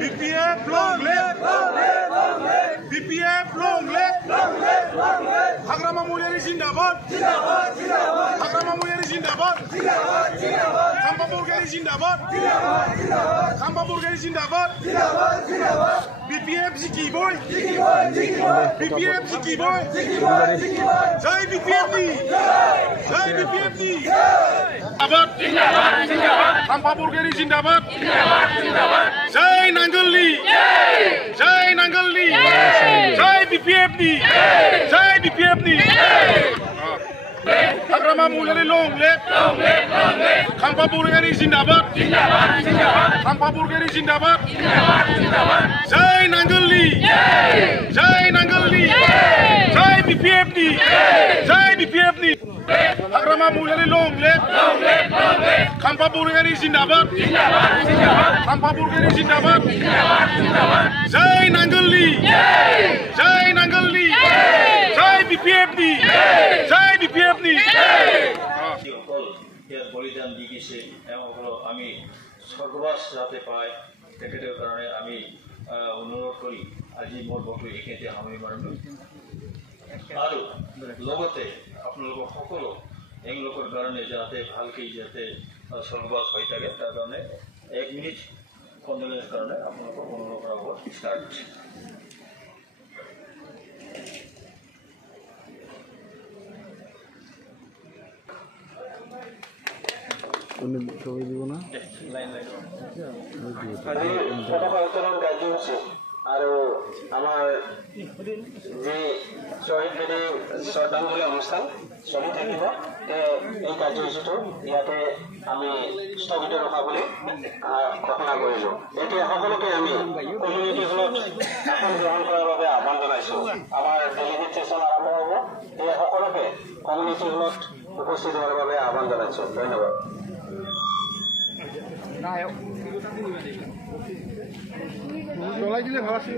BPF long live! BPF long live! Hagrama Mulyari Zindabad! Hagrama Mulyari Zindabad! Khamba Burgari Zindabad! Khamba Burgari Zindabad! BPF Ziki Boy! BPF Ziki Boy! Jai BPF! Jai BPF! Zindabad! Khamba Burgari Zindabad! Jai Nangalli! Jai Nangalli! Jai BPF! Jai BPF! Hagrama Mulyari long live! Khamba Burgari Zindabad! Khamba Burgari Zindabad! Jai Nangalli! Jai Nangalli! Jai BPF! Jai BPF! Hagrama Mulyari long live! Khamba Burgari Zindabad! Khamba Burgari Zindabad! Jai Nangalli! Jai Nangalli! Jai BPF! Jai BPF! বলিদান দি গেছে আমি স্বর্গবাস যাতে পাই তেখেতৰ কাৰণে আমি অনুৰোধ কৰি আজি মোৰ বক্তব্য এইখিনিতে সামৰি মাৰিলোঁ আৰু লগতে আপোনালোকৰ সকলো এওঁলোকৰ কাৰণে যাতে ভালকৈ যাতে স্বৰ্গবাস হৈ থাকে তাৰ কাৰণে 1 মিনিট কণ্ডলেন্স কাৰণে আপোনালোকৰ অনুৰোধ কৰা হ'ব ষ্টাৰ্ট ছবি দিব না আৰু আমাৰ যে শহীদ বেদী শ্ৰদ্ধাঞ্জলি অনুষ্ঠান চলি থাকিব এই কাৰ্যসূচীটো ইয়াতে আমি স্থগিত ৰখা বুলি ঘোষণা কৰিছোঁ এতিয়া সকলোকে আমি কমিউনিটি হলত আসন গ্ৰহণ কৰাৰ বাবে আহ্বান জনাইছোঁ আমাৰ ডেলিগেট ছেছন আৰম্ভ হ'ব এই সকলোকে কমিউনিটি হলত উপস্থিত হোৱাৰ বাবে আহ্বান জনাইছোঁ ধন্যবাদ চলাই দিলে ভাল আছিল